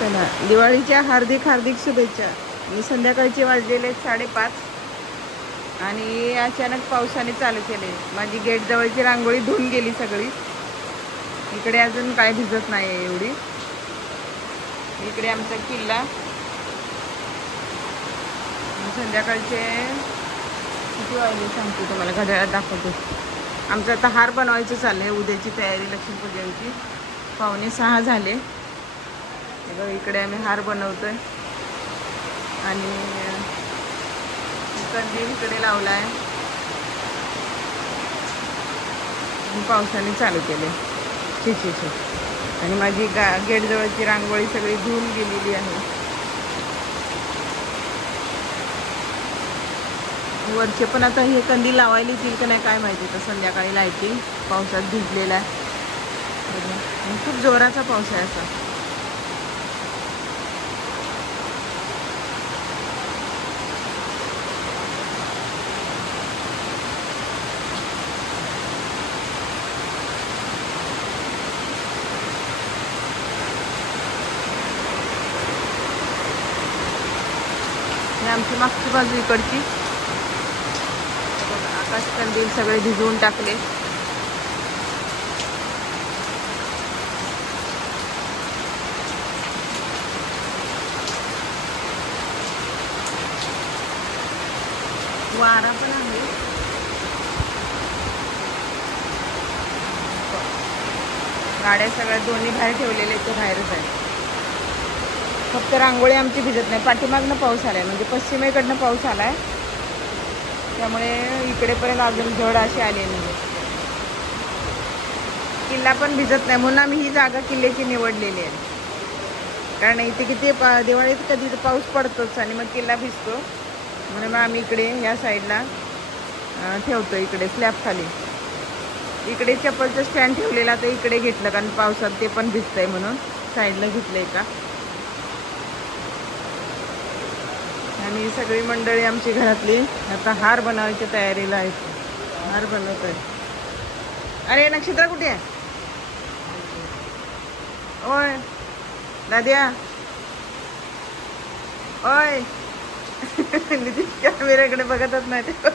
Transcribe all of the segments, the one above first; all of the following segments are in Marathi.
चला दिवाळीच्या हार्दिक हार्दिक शुभेच्छा. मी संध्याकाळचे वाजलेले आहेत साडेपाच. आणि अचानक पावसाने चालू केले. माझी गेट जवळची रांगोळी धुवून गेली सगळी. इकडे अजून काय भिजत नाही आहे एवढी. इकडे आमचा किल्ला. संध्याकाळचे किती वाजले सांगते तुम्हाला घड्याळात दाखवते. आमचं आता हार बनवायचं चाललं आहे उद्याची तयारी लक्ष्मीपूजनची. पावणे सहा झाले. बघ, इकडे आम्ही हार बनवतोय. आणि कंदील इकडे लावला आहे पावसाने चालू केले. छे शी आणि माझी गा गेटजवळची रांगोळी सगळी धुवून गेलेली आहे. वरचे पण आता हे कंदील लावायला येतील का नाही काय माहिती. तर संध्याकाळी लाईटिंग पावसात भिजलेला आहे. खूप जोराचा पाऊस आहे असा. आमची मागची बाजू इकडची. आकाश कंदील सगळे भिजवून टाकले. वारा पण आहे. गाड्या सगळ्या दोन्ही बाहेर ठेवलेल्या आहेत बाहेरच आहे. फक्त रांगोळी आमची भिजत नाही. पाठीमागनं पाऊस आला आहे म्हणजे पश्चिमेकडनं पाऊस आला आहे त्यामुळे इकडेपर्यंत अजून झड अशी आली नाही किल्ला पण भिजत नाही. म्हणून आम्ही ही जागा किल्ल्याची निवडलेली आहे. कारण इथे किती पा दिवाळीत कधी पाऊस पडतोच आणि मग किल्ला भिजतो. म्हणून मग आम्ही इकडे या साईडला ठेवतो इकडे स्लॅब खाली. इकडे चप्पलचं स्टँड ठेवलेला तर इकडे घेतलं कारण पावसात ते पण भिजतंय म्हणून. साईडला घेतलंय का? आणि सगळी मंडळी आमची घरातली आता हार बनवायच्या तयारीला आहेत. हार बनवत आहे अरे नक्षत्र कुठे आहे? ओय दाद्या. ओय. नितीश कॅमेऱ्याकडे बघतच नाही ते.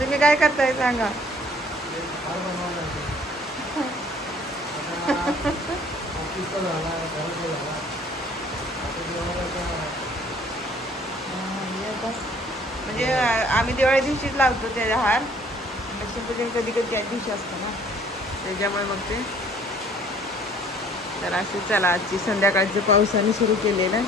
तुम्ही काय करताय सांगा. म्हणजे आम्ही दिवाळी दिवशीच लावतो त्याचा हार. लक्ष्मीपूजन कधी कधी त्या दिवशी असतं ना. त्याच्यामुळे मग ते. तर असे चला आजची संध्याकाळचं पावसाने सुरू केलेलं